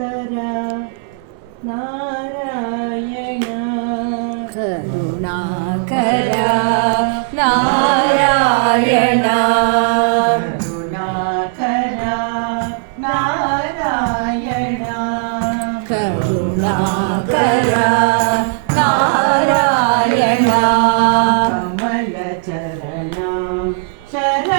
Shankar Narayan Karunakar Narayan Karunakar Narayan Karunakar Narayan कमलचरण Sharan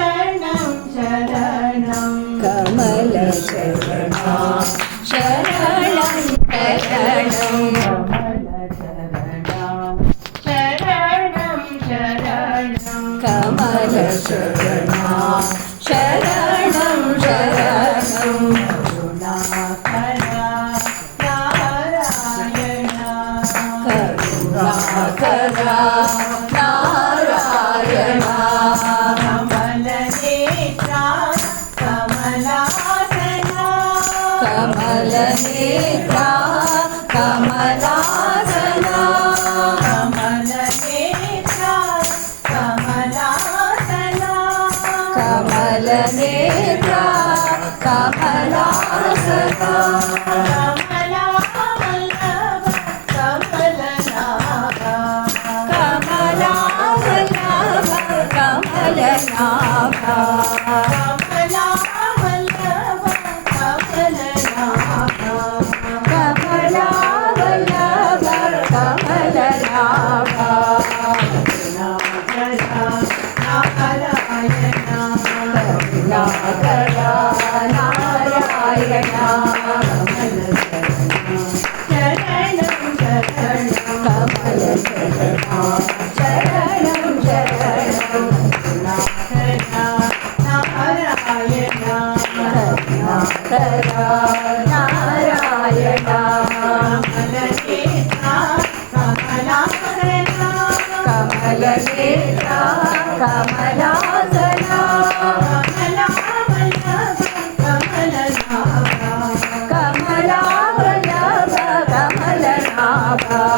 कमलनेत्रा कमलासना कमलनेत्रा कमलासना Kamala Vallabh कमलनाभा कमलावल्लभ Nagra Narayana Uh,